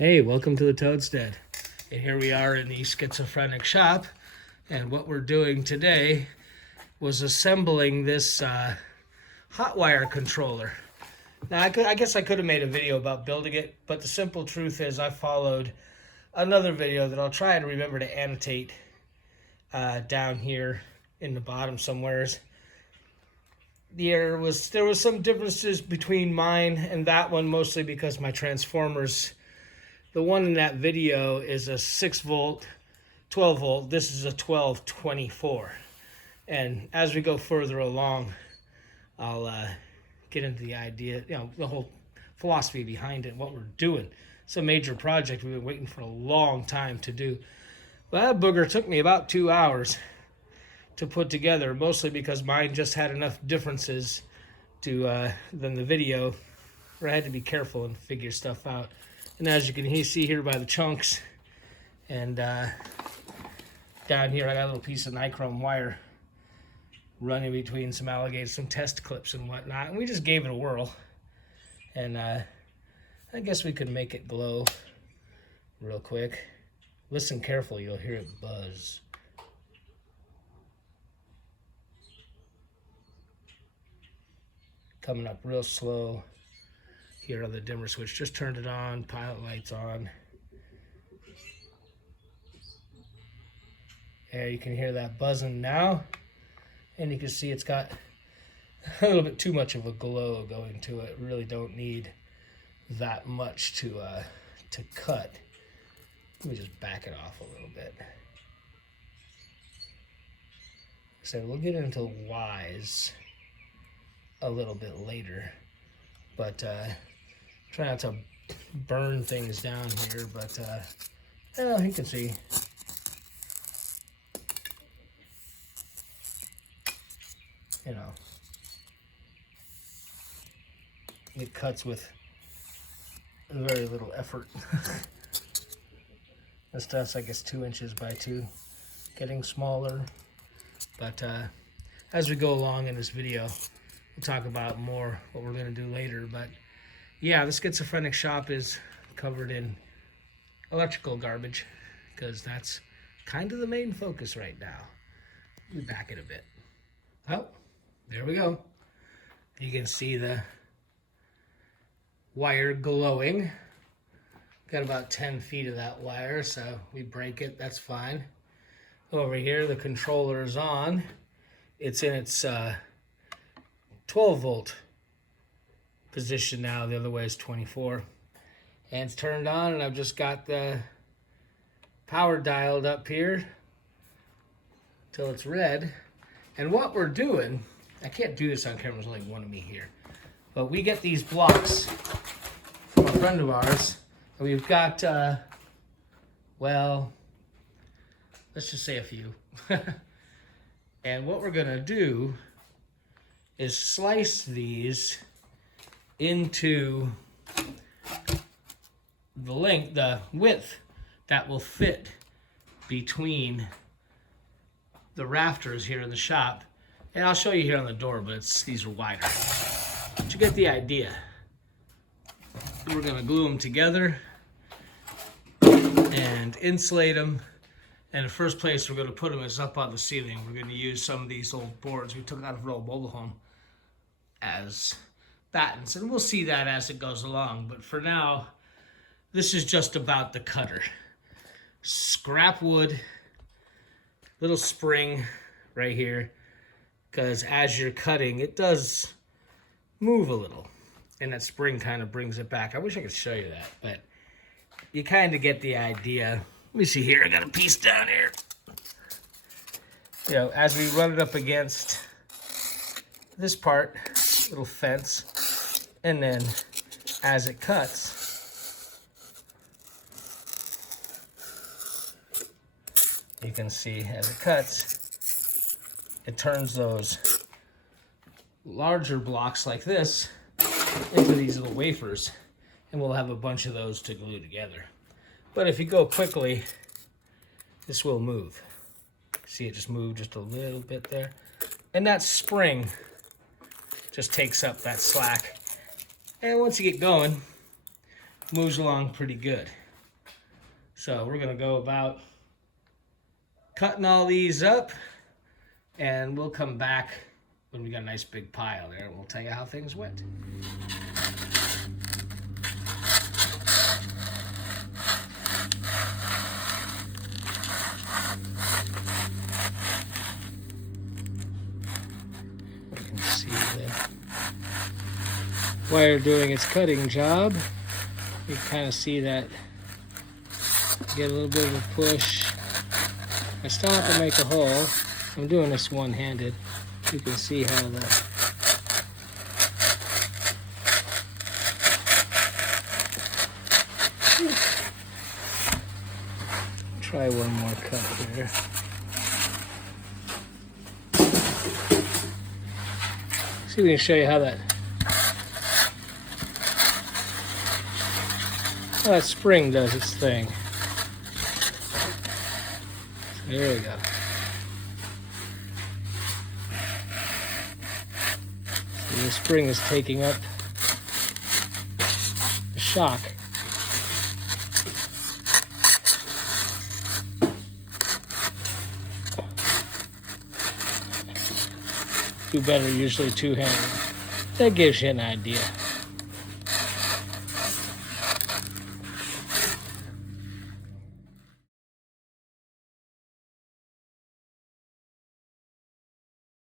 Hey, welcome to the Toadstead. And here we are in the schizophrenic shop. And what we're doing today was assembling this hot wire controller. Now, I guess I could have made a video about building it, but the simple truth is I followed another video that I'll try and remember to annotate down here in the bottom somewheres. There was some differences between mine and that one, mostly because my transformers, the one in that video is a 6 volt, 12 volt. This is a 1224. And as we go further along, I'll get into the idea, the whole philosophy behind it, what we're doing. It's a major project we've been waiting for a long time to do. Well, that booger took me about 2 hours to put together, mostly because mine just had enough differences to than the video, where I had to be careful and figure stuff out. And as you can see here by the chunks, and down here I got a little piece of nichrome wire running between some alligators, some test clips and whatnot, and we just gave it a whirl. And I guess we could make it glow real quick. Listen carefully, you'll hear it buzz. Coming up real slow. Here on the dimmer switch, just turned it on, pilot lights on. Yeah, you can hear that buzzing now. And you can see it's got a little bit too much of a glow going to it. Really don't need that much to cut. Let me just back it off a little bit. So we'll get into Ys a little bit later, but try not to burn things down here, but you can see. It cuts with very little effort. This stuff's, I guess, 2 inches by 2, getting smaller. But as we go along in this video, we'll talk about more what we're going to do later. But yeah, the schizophrenic shop is covered in electrical garbage because that's kind of the main focus right now. Let me back it a bit. Oh, there we go. You can see the wire glowing. Got about 10 feet of that wire, so we break it, that's fine. Over here, the controller is on. It's in its 12 volt position now. The other way is 24. And it's turned on, and I've just got the power dialed up here till it's red. And what we're doing, I can't do this on camera, there's only one of me here, but we get these blocks from a friend of ours, and we've got, well, let's just say a few. And what we're gonna do is slice these into the width that will fit between the rafters here in the shop. And I'll show you here on the door, but these are wider. But you get the idea. We're gonna glue them together and insulate them. And the first place we're gonna put them is up on the ceiling. We're gonna use some of these old boards we took out of an old mobile home as battens. And we'll see that as it goes along. But for now, this is just about the cutter. Scrap wood, little spring right here, because as you're cutting, it does move a little, and that spring kind of brings it back. I wish I could show you that, but you kind of get the idea. Let me see here, I got a piece down here. As we run it up against this part, little fence, and then as it cuts, you can see as it cuts, it turns those larger blocks like this into these little wafers, and we'll have a bunch of those to glue together. But if you go quickly, this will move. See it just move just a little bit there. And that spring just takes up that slack. And once you get going, moves along pretty good. So we're gonna go about cutting all these up, and we'll come back when we got a nice big pile there, and we'll tell you how things went. You can see the wire doing its cutting job. You kind of see that get a little bit of a push. I stop and make a hole. I'm doing this one-handed. You can see how the try one more cut here. See if we can show you how that spring does its thing. So there we go. See, the spring is taking up the shock. Do better usually two-handed. That gives you an idea.